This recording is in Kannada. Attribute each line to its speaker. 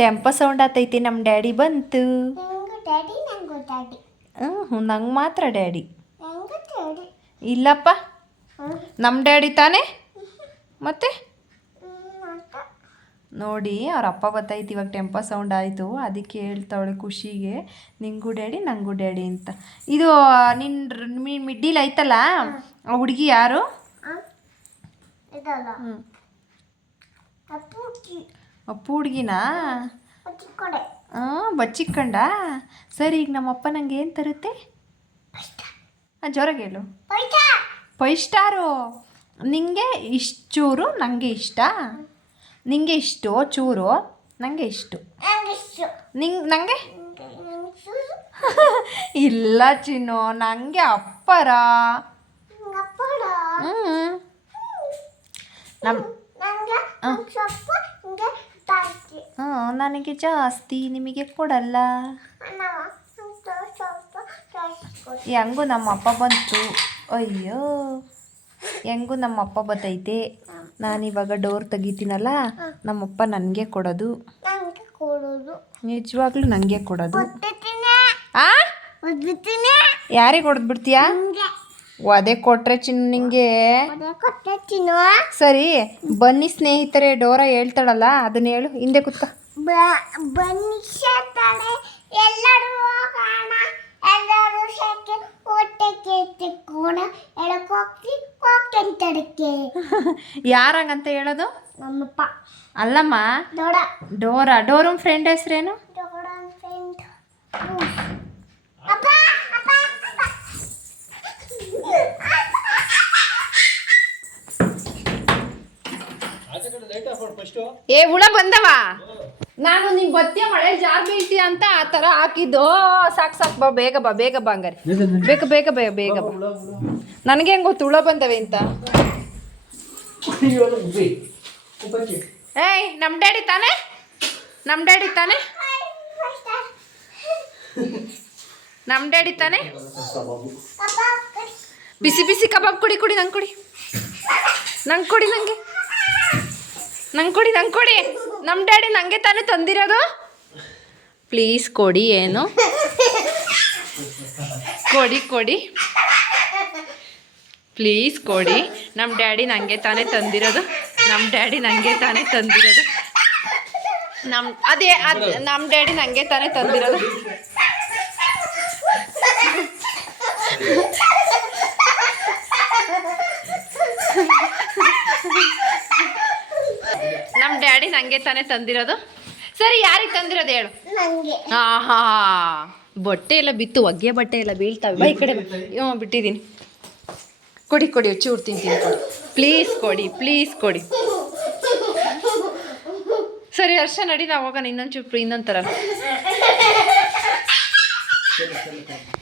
Speaker 1: ಟೆಂಪ ಸೌಂಡ್ ಆತೈತಿ ನಮ್ಮ ಡ್ಯಾಡಿ ಬಂತು. ಹ್ಞೂ ನಂಗೆ ಮಾತ್ರ ಡ್ಯಾಡಿ ಇಲ್ಲಪ್ಪ ನಮ್ಮ ಡ್ಯಾಡಿ ತಾನೇ? ಮತ್ತೆ? ನೋಡಿ ಅವ್ರ ಅಪ್ಪ ಬತ್ತೈತಿ ಇವಾಗ ಟೆಂಪ ಸೌಂಡ್ ಆಯಿತು ಅದಕ್ಕೆ ಹೇಳ್ತಾವಳೆ ಖುಷಿಗೆ ನಿಂಗೂ ಡ್ಯಾಡಿ ನಂಗೂ ಡ್ಯಾಡಿ ಅಂತ. ಇದು ನಿನ್ನ ಮಿಡ್ಡಿಲ್ ಐತಲ್ಲ ಆ ಹುಡುಗಿ ಯಾರು? ಹ್ಞೂ ಅಪ್ಪು ಹುಡುಗಿನಾ? ಹಾಂ ಬಚ್ಚಿಕ್ಕಂಡ ಸರಿ ಈಗ ನಮ್ಮಪ್ಪ ನಂಗೆ ಏನು ತರುತ್ತೆ? ಹಾಂ ಜೋರಾಗಿ ಹೇಳು. ಫೈವ್ ಸ್ಟಾರು ನಿಂಗೆ ಇಷ್ಟು ಚೂರು ನನಗೆ ಇಷ್ಟ? ನಿಂಗೆ ಇಷ್ಟು ಚೂರು ನನಗೆ ಇಷ್ಟು.
Speaker 2: ನಂಗೆ
Speaker 1: ನನಗೆ
Speaker 2: ನಂಗೆ
Speaker 1: ಇಲ್ಲ ಚಿನ್ನು ನನಗೆ ಅಪ್ಪರ. ಹ್ಞೂ ನಮ್ಮ ಹ್ಞೂ ನನಗೆ ಜಾಸ್ತಿ ನಿಮಗೆ ಕೊಡಲ್ಲ. ಹೆಂಗು ನಮ್ಮ ಅಪ್ಪ ಬಂತು. ಅಯ್ಯೋ ಹೆಂಗೂ ನಮ್ಮ ಅಪ್ಪ ಬತ್ತೈತೆ ನಾನಿವಾಗ ಡೋರ್ ತೆಗಿತೀನಲ್ಲ ನಮ್ಮಪ್ಪ ನನಗೆ ಕೊಡೋದು. ನಿಜವಾಗ್ಲೂ ನನಗೆ ಕೊಡೋದು. ಯಾರಿಗೆ ಹೊಡೆದ್ಬಿಡ್ತೀಯಾ ಅದೇ ಕೊಟ್ರೆ ಚಿನ್ನು ನಿಂಗೆ. ಸರಿ ಬನ್ನಿ ಸ್ನೇಹಿತರೆ ಡೋರ ಹೇಳ್ತಾಳಲ್ಲ ಅದನ್ನ ಹೇಳು ಹಿಂದೆ
Speaker 2: ಕುತ್ತ
Speaker 1: ಯಾರಂಗಂತ ಹೇಳೋದು?
Speaker 2: ನಮ್ಮಪ್ಪ.
Speaker 1: ಅಲ್ಲಮ್ಮ
Speaker 2: ದೊಡ
Speaker 1: ಡೋರ ಡೋರಮ್ ಫ್ರೆಂಡ್ ಹೆಸ್ರೇನು
Speaker 2: ದೊಡ ಫ್ರೆಂಡ್ ಅಪ್ಪ ಅಪ್ಪ ಅಪ್ಪ
Speaker 1: ಏ ಹುಳ ಬಂದವ? ನಾನು ನಿಮ್ ಬತ್ತಿಯ ಮಳೆ ಜಾರ್ ಬೀಳ್ತೀಯ ಅಂತ ಆ ತರ ಹಾಕಿದ್ದು. ಸಾಕ್ ಸಾಕ್ ಬಾ ಬೇಗ ಬಾ ಬೇಗ ಬಾ ಹಂಗಾರೆ. ಬೇಗ ಬೇಗ ಬೇಗ ಬೇಗ ಬಾ. ನನಗೆ ಹೆಂಗ್ ಗೊತ್ತು ಹುಳ ಬಂದವೆ ಅಂತ? ಏಯ್ ನಮ್ಮ ಡ್ಯಾಡಿ ತಾನೆ? ನಮ್ಮ ಡ್ಯಾಡಿ ತಾನೆ? ನಮ್ ಡ್ಯಾಡಿ ತಾನೆ? ಬಿಸಿ ಬಿಸಿ ಕಬಾಬ್ ಕುಡಿ ಕುಡಿ ನಂಗೆ ಕುಡಿ. ನಂಗೆ ಕೊಡಿ ನಂಗೆ. ನಂಗೆ ಕೊಡಿ ನಂಗೆ ಕೊಡಿ. ನಮ್ಮ ಡ್ಯಾಡಿ ನನಗೆ ತಾನೇ ತಂದಿರೋದು. ಪ್ಲೀಸ್ ಕೊಡಿ, ಏನು? ಕೊಡಿ ಕೊಡಿ. ಪ್ಲೀಸ್ ಕೊಡಿ. ನಮ್ಮ ಡ್ಯಾಡಿ ನನಗೆ ತಾನೇ ತಂದಿರೋದು. ನಮ್ಮ ಡ್ಯಾಡಿ ನನಗೆ ತಾನೇ ತಂದಿರೋದು. ನಮ್ಮ ಅದೇ, ಅದು ನಮ್ಮ ಡ್ಯಾಡಿ ನನಗೆ ತಾನೇ ತಂದಿರೋದು. ನಮ್ಮ ನಂಗೆ ನನಗೆ ತಾನೇ ತಂದಿರೋದು? ಸರಿ ಯಾರಿಗೆ ತಂದಿರೋದು ಹೇಳು?
Speaker 2: ಆಹಾ
Speaker 1: ಹಾ ಹಾ. ಬಟ್ಟೆ ಎಲ್ಲ ಬಿತ್ತು ಒಗ್ಗೆ ಬಟ್ಟೆ ಎಲ್ಲ ಬೀಳ್ತಾವೆ. ಬಾ ಈ ಕಡೆ ಹ್ಞೂ ಬಿಟ್ಟಿದ್ದೀನಿ. ಕೊಡಿ ಕೊಡಿ ಚೂರು ತಿಂತೀನಿ ಕೊಡಿ. ಪ್ಲೀಸ್ ಕೊಡಿ ಪ್ಲೀಸ್ ಕೊಡಿ. ಸರಿ ಹರ್ಷ ನಡಿ ನಾವು ಹೋಗೋಣ ಇನ್ನೊಂದು ಚೂರು ಇನ್ನೊಂದು ಥರ